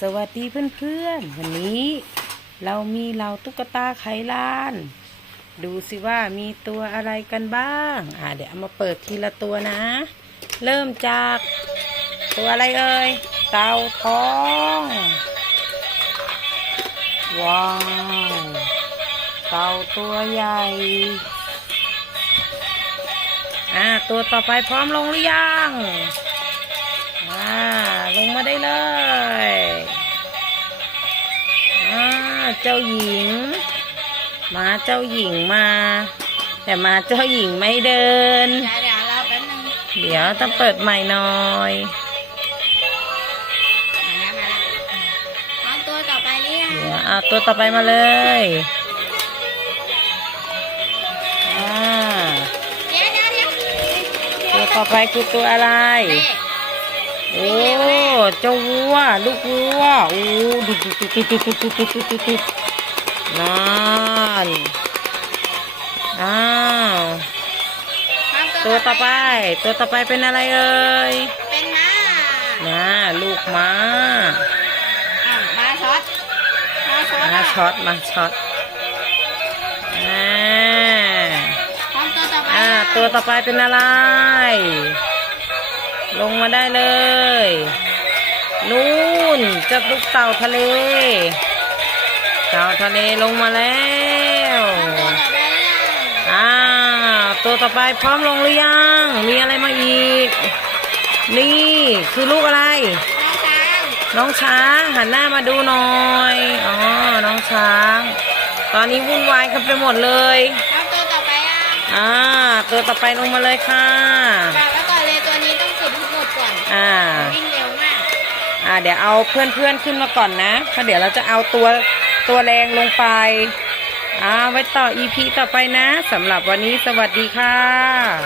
สวัสดีเพื่อนๆ วันนี้เรามีเหล่าตุ๊กตาไขลาน ดูสิว่ามีตัวอะไรกันบ้าง อ่าเดี๋ยวเอามาเปิดทีละตัวนะ เริ่มจากตัวอะไรเอ่ย เต่าทอง ว้าว เต่าตัวใหญ่ อ่าตัวต่อไปพร้อมลงหรือยัง อ่าลงมาได้เลย เจ้าหญิงมาเจ้าหญิงมา แต่มาเจ้าหญิงไม่เดิน เดี๋ยวเดี๋ยวรอแป๊บนึงเดี๋ยวต้องเปิดใหม่หน่อยมาแล้วมาแล้วเอาตัวต่อไปนี่ยังเดี๋ยวเอาตัวต่อไปมาเลยอ่าเดี๋ยวเดี๋ยวเดี๋ยวตัวต่อไปคือตัวอะไรโอ้เจ้าวัว ลูกวัวโอ้ นั่นอ่าตัวต่อไป ตัวต่อไปเป็นอะไรเอ่ย เป็นม้าม้าลูกม้ามาช็อต มาช็อต มาช็อตมาช็อตตัวต่อไปเป็นอะไร ลงมาได้เลย ลู นเจ้าลูกเต่าทะเล เต่าทะเลลงมาแล้วเอาตัวต่อไปยังอ่าตัวต่อไปพร้อมลงหรือยัง มีอะไรมาอีก นี่คือลูกอะไรน้องช้างน้องช้างหันหน้ามาดูหน่อยอ๋อน้องช้าง ตอนนี้วุ่นวายกันไปหมดเลยเอาตัวต่อไปยังอ่าตัวต่อไปลงมาเลยค่ะ อ่าเดี๋ยวเอาเพื่อนๆขึ้นมาก่อนนะเพราะเดี๋ยวเราจะเอาตัวตัวแรงลงไปอ่าไว้ต่อ EP ต่อไปนะสำหรับวันนี้สวัสดีค่ะ